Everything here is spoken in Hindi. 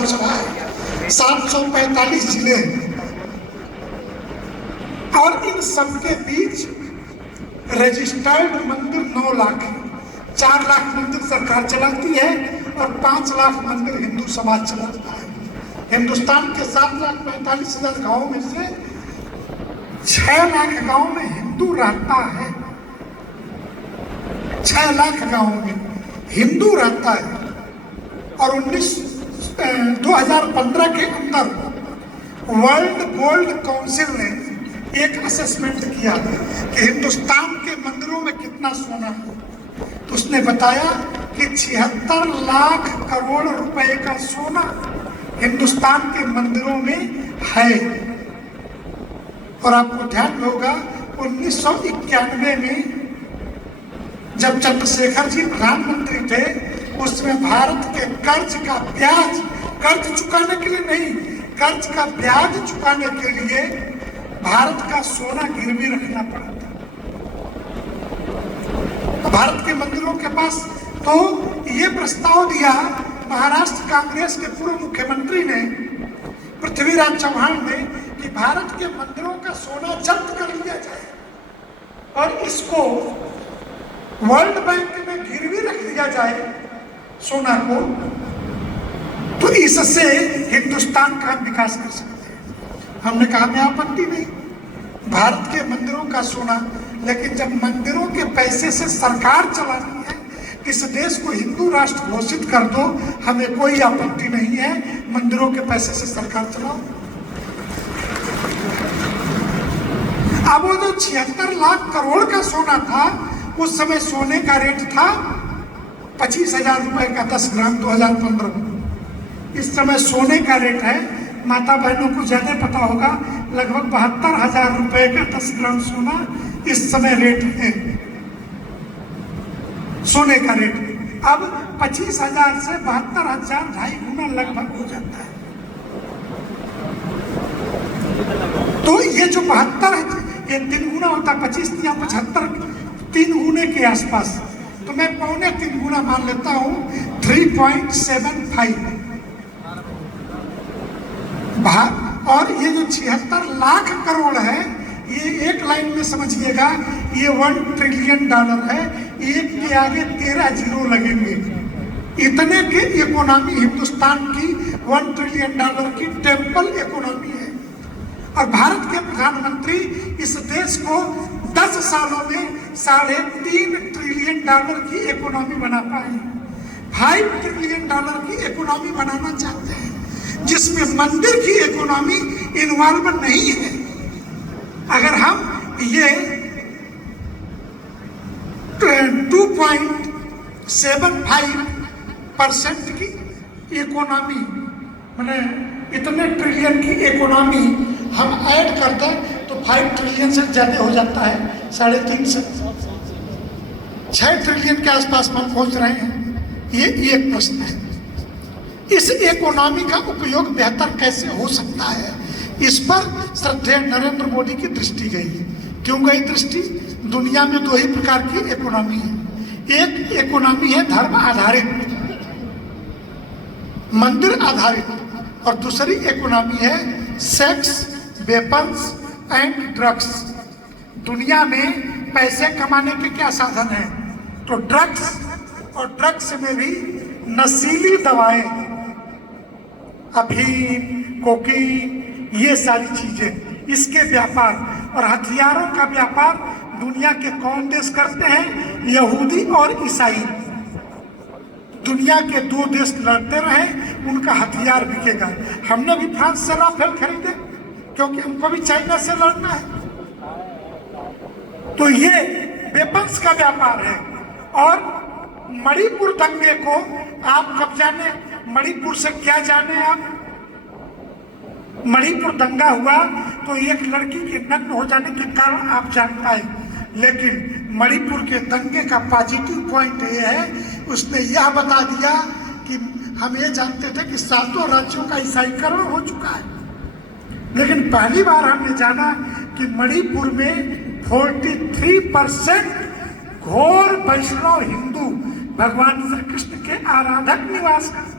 विधानसभा है, 745 जिले हैं, और इन सबके बीच रजिस्टर्ड मंदिर 9 लाख है। 4 लाख मंदिर सरकार चलाती है और 5 लाख मंदिर हिंदू समाज चलाता है। हिंदुस्तान के 7,45,000 गाँव में से 6 लाख गाँव में हिंदू रहता है। 6 लाख गाँव में हिंदू रहता है। और 2015 के अंदर वर्ल्ड गोल्ड काउंसिल ने एक असेसमेंट किया कि हिंदुस्तान के मंदिरों में कितना सोना है, तो उसने बताया कि 76 लाख करोड़ रुपए का सोना हिंदुस्तान के मंदिरों में है। और आपको ध्यान होगा 1991 में जब चंद्रशेखर जी प्रधानमंत्री थे, उसमें भारत के कर्ज का ब्याज, कर्ज चुकाने के लिए नहीं, कर्ज का ब्याज चुकाने के लिए भारत का सोना गिरवी रखना पड़ा था। तो भारत के मंदिरों के पास तो ये प्रस्ताव दिया महाराष्ट्र कांग्रेस के पूर्व मुख्यमंत्री ने, पृथ्वीराज चौहान ने, कि भारत के मंदिरों का सोना जब्त कर लिया जाए और इसको वर्ल्ड बैंक में गिरवी रख दिया जाए सोना को, तो इससे हिंदुस्तान का विकास कर सकते हैं। हमने कहा मैं आपत्ति नहीं, भारत के मंदिरों का सोना, लेकिन जब मंदिरों के पैसे से सरकार चलानी है, इस देश को हिंदू राष्ट्र घोषित कर दो, हमें कोई आपत्ति नहीं है, मंदिरों के पैसे से सरकार चलाओ। अब वो जो 76 लाख करोड़ का सोना था, उस समय सोने का रेट था 25,000 रुपए का 10 ग्राम 2015 में। इस समय सोने का रेट है, माता बहनों को ज्यादा पता होगा, लगभग 72,000 रुपए का 10 ग्राम सोना इस समय रेट है, सोने का रेट। अब 25,000 से 72,000 2.5 गुना लगभग हो जाता है। तो ये जो 72 है, ये 3 गुना होता है, 25 या 75, 3 गुने के आसपास, तो मैं 3.25 गुना मान लेता हूं, 3.75। और ये जो 76 लाख करोड़ है, ये एक लाइन में समझिएगा, ये $1 ट्रिलियन है। एक के आगे 13 जीरो लगेंगे। इतने के इकोनॉमी हिंदुस्तान की $1 ट्रिलियन की टेम्पल इकोनॉमी है। और भारत के प्रधानमंत्री इस देश को 10 सालों में $3.5 ट्रिलियन की इकोनॉमी बना पाए, $5 ट्रिलियन की इकोनॉमी बनाना चाहते हैं, जिसमें मंदिर की इकोनॉमी इन्वॉल्व नहीं है। अगर हम ये 2.75% की इकोनॉमी, मैंने इतने ट्रिलियन की इकोनॉमी हम ऐड कर दें तो 5 ट्रिलियन से ज्यादा हो जाता है, 3.5 से 6 ट्रिलियन के आसपास हम पहुंच रहे हैं। ये एक प्रश्न है। इस इकोनॉमी का उपयोग बेहतर कैसे हो सकता है, इस पर श्रद्धेय नरेंद्र मोदी की दृष्टि गई। क्यों गई दृष्टि? दुनिया में 2 ही प्रकार की इकोनॉमी है। एक इकोनॉमी है धर्म आधारित, मंदिर आधारित, और दूसरी इकोनॉमी है सेक्स, वेपन्स एंड ड्रग्स। दुनिया में पैसे कमाने के क्या साधन हैं? तो ड्रग्स, और ड्रग्स में भी नशीली दवाएं, अफीम, कोकीन, ये सारी चीजें, इसके व्यापार और हथियारों का व्यापार दुनिया के कौन देश करते हैं? यहूदी और ईसाई। दुनिया के 2 देश लड़ते रहे, उनका हथियार बिकेगा। हमने भी फ्रांस से राफेल खरीदे क्योंकि हमको भी चाइना से लड़ना है। तो ये वेपन्स का व्यापार है। और मणिपुर दंगे को आप कब जाने? मणिपुर से क्या जाने आप? मणिपुर दंगा हुआ तो एक लड़की के नग्न हो जाने के कारण आप जान पाए, लेकिन मणिपुर के दंगे का पॉजिटिव पॉइंट ये है, उसने यह बता दिया कि हम ये जानते थे कि 7 राज्यों का ईसाईकरण हो चुका है, लेकिन पहली बार हमने जाना कि मणिपुर में 43% घोर वैष्णव हिंदू भगवान श्री कृष्ण के आराधक निवास करते